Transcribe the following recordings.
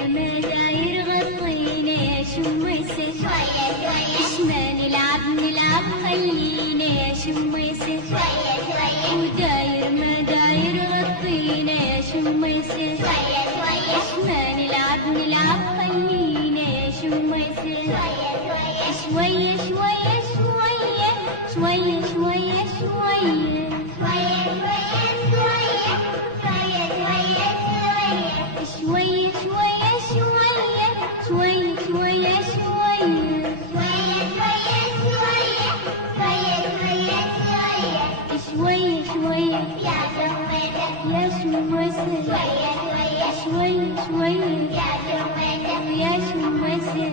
داير ما داير غطينا يا شميسة شوية شوية إيش ما نلعب خلينا يا شميسة شوية شوية وداير ما داير غطينا يا شميسة شوية شوية إيش ما نلعب خلينا يا شميسة شوية شوية شوية شوية شوية شوية شوية شوية شوية شوية شوية شوية شوية يا شميسة شوية شوية يا شميسة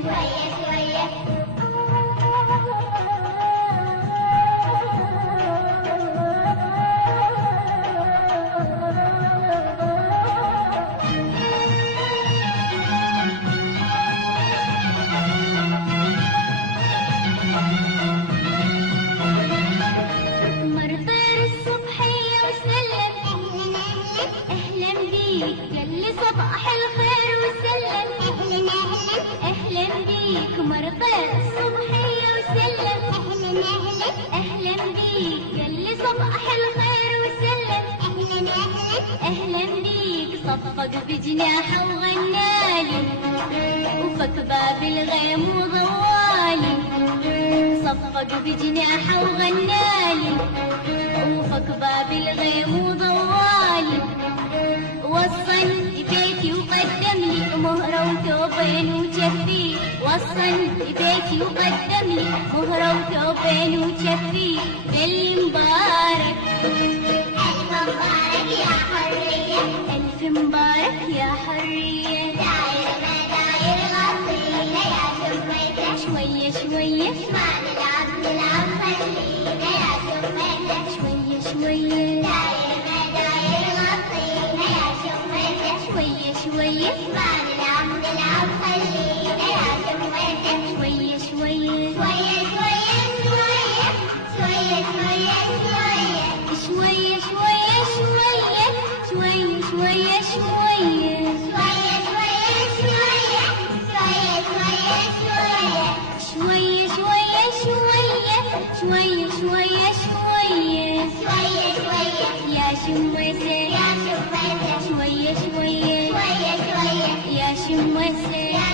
صباح الخير وسلم أهلا بيك مرقى الصبحية وسلم أهلا بيك يلي صباح الخير وسلم أهلا بيك صفق بجناحه وغنالي وفك باب الغيم وضوالي صفق بجناحه وغنالي وفك باب الغيم وضوالي وصل بيتي وقدم لي مهرة وثوبين وجفي وصل بيتي وقدم لي مهرة وثوبين وجفي باللي مبارك ألف مبارك يا حرية ألف مبارك يا حرية داير ما داير غطينا يا شميسة شوية شوية ما نلعب خلينا يا شميسة شوية شوية داير ما داير غطينا يا شميسة شوية شوية ما نلعب خلينا يا شميسة شوية شوية شوية شوية يا شميسة شوية شوية يا شميسة